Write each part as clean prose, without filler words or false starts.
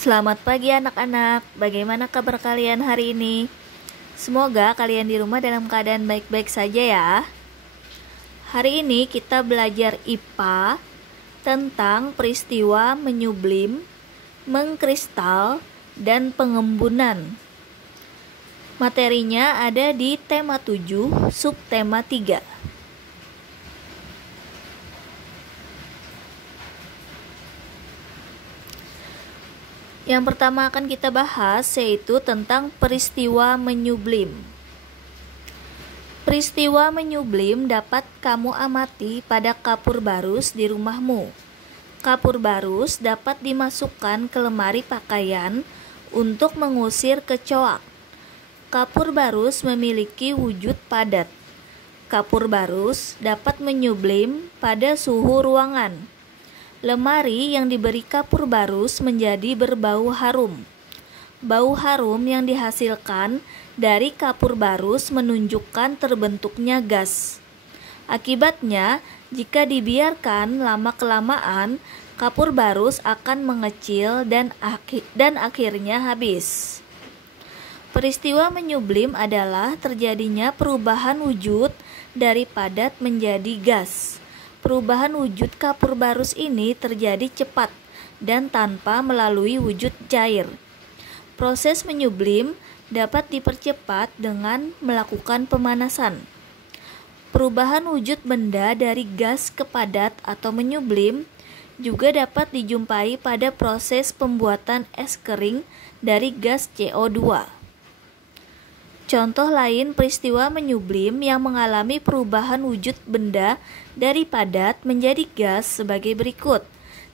Selamat pagi anak-anak, bagaimana kabar kalian hari ini? Semoga kalian di rumah dalam keadaan baik-baik saja ya. Hari ini kita belajar IPA tentang peristiwa menyublim, mengkristal, dan pengembunan. Materinya ada di tema 7, subtema 3. Yang pertama akan kita bahas yaitu tentang peristiwa menyublim. Peristiwa menyublim dapat kamu amati pada kapur barus di rumahmu. Kapur barus dapat dimasukkan ke lemari pakaian untuk mengusir kecoak. Kapur barus memiliki wujud padat. Kapur barus dapat menyublim pada suhu ruangan. Lemari yang diberi kapur barus menjadi berbau harum. Bau harum yang dihasilkan dari kapur barus menunjukkan terbentuknya gas. Akibatnya, jika dibiarkan lama-kelamaan, kapur barus akan mengecil dan akhirnya habis. Peristiwa menyublim adalah terjadinya perubahan wujud dari padat menjadi gas. Perubahan wujud kapur barus ini terjadi cepat dan tanpa melalui wujud cair. Proses menyublim dapat dipercepat dengan melakukan pemanasan. Perubahan wujud benda dari gas ke padat atau menyublim juga dapat dijumpai pada proses pembuatan es kering dari gas CO2. Contoh lain peristiwa menyublim yang mengalami perubahan wujud benda dari padat menjadi gas sebagai berikut.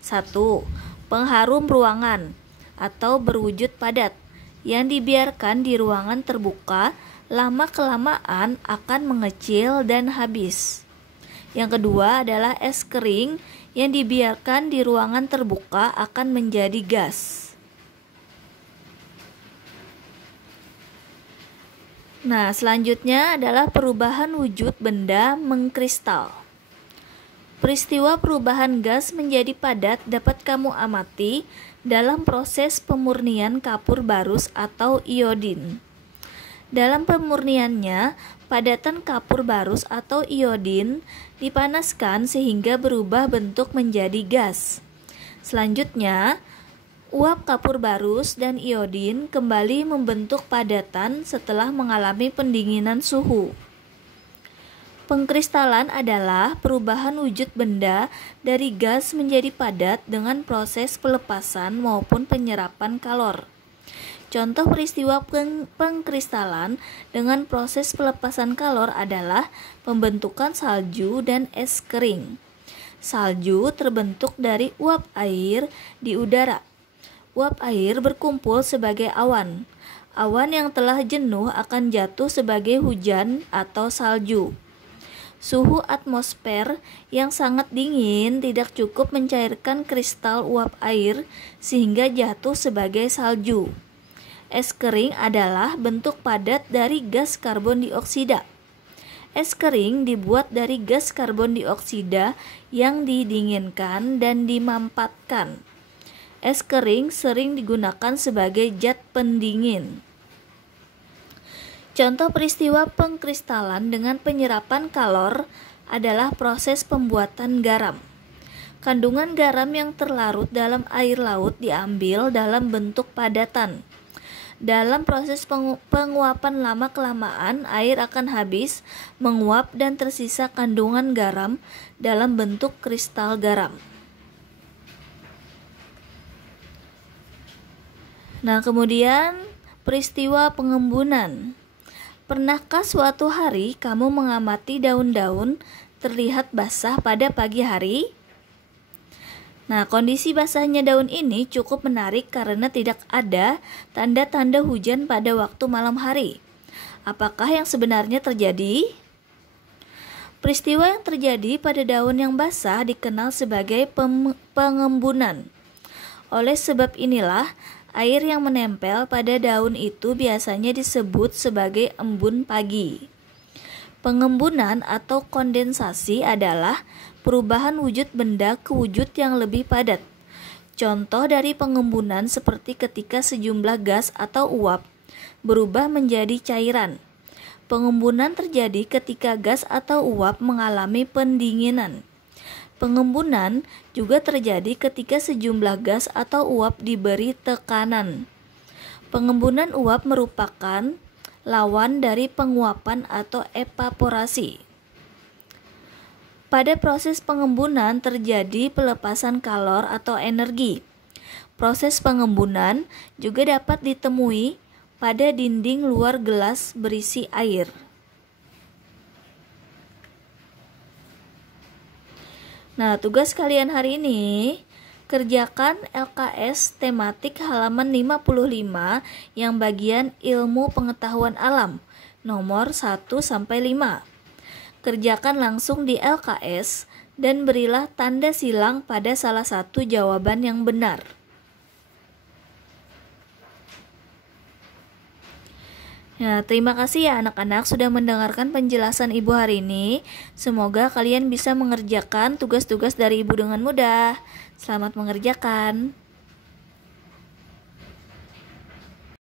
1. Pengharum ruangan atau berwujud padat yang dibiarkan di ruangan terbuka lama-kelamaan akan mengecil dan habis. Yang kedua adalah es kering yang dibiarkan di ruangan terbuka akan menjadi gas. Nah, selanjutnya adalah perubahan wujud benda mengkristal. Peristiwa perubahan gas menjadi padat dapat kamu amati dalam proses pemurnian kapur barus atau iodin. Dalam pemurniannya, padatan kapur barus atau iodin dipanaskan sehingga berubah bentuk menjadi gas. Selanjutnya, uap kapur barus dan iodin kembali membentuk padatan setelah mengalami pendinginan suhu. Pengkristalan adalah perubahan wujud benda dari gas menjadi padat dengan proses pelepasan maupun penyerapan kalor. Contoh peristiwa pengkristalan dengan proses pelepasan kalor adalah pembentukan salju dan es kering. Salju terbentuk dari uap air di udara. Uap air berkumpul sebagai awan. Awan yang telah jenuh akan jatuh sebagai hujan atau salju. Suhu atmosfer yang sangat dingin tidak cukup mencairkan kristal uap air sehingga jatuh sebagai salju. Es kering adalah bentuk padat dari gas karbon dioksida. Es kering dibuat dari gas karbon dioksida yang didinginkan dan dimampatkan. Es kering sering digunakan sebagai zat pendingin. Contoh peristiwa pengkristalan dengan penyerapan kalor adalah proses pembuatan garam. Kandungan garam yang terlarut dalam air laut diambil dalam bentuk padatan. Dalam proses penguapan lama-kelamaan, air akan habis menguap dan tersisa kandungan garam dalam bentuk kristal garam. Nah, kemudian peristiwa pengembunan. Pernahkah suatu hari kamu mengamati daun-daun terlihat basah pada pagi hari? Nah, kondisi basahnya daun ini cukup menarik karena tidak ada tanda-tanda hujan pada waktu malam hari. Apakah yang sebenarnya terjadi? Peristiwa yang terjadi pada daun yang basah dikenal sebagai pengembunan. Oleh sebab inilah, air yang menempel pada daun itu biasanya disebut sebagai embun pagi. Pengembunan atau kondensasi adalah perubahan wujud benda ke wujud yang lebih padat. Contoh dari pengembunan seperti ketika sejumlah gas atau uap berubah menjadi cairan. Pengembunan terjadi ketika gas atau uap mengalami pendinginan. Pengembunan juga terjadi ketika sejumlah gas atau uap diberi tekanan. Pengembunan uap merupakan lawan dari penguapan atau evaporasi. Pada proses pengembunan terjadi pelepasan kalor atau energi. Proses pengembunan juga dapat ditemui pada dinding luar gelas berisi air. Nah, tugas kalian hari ini, kerjakan LKS tematik halaman 55 yang bagian ilmu pengetahuan alam, nomor 1-5. Kerjakan langsung di LKS dan berilah tanda silang pada salah satu jawaban yang benar. Nah, terima kasih ya anak-anak sudah mendengarkan penjelasan Ibu hari ini. Semoga kalian bisa mengerjakan tugas-tugas dari Ibu dengan mudah. Selamat mengerjakan.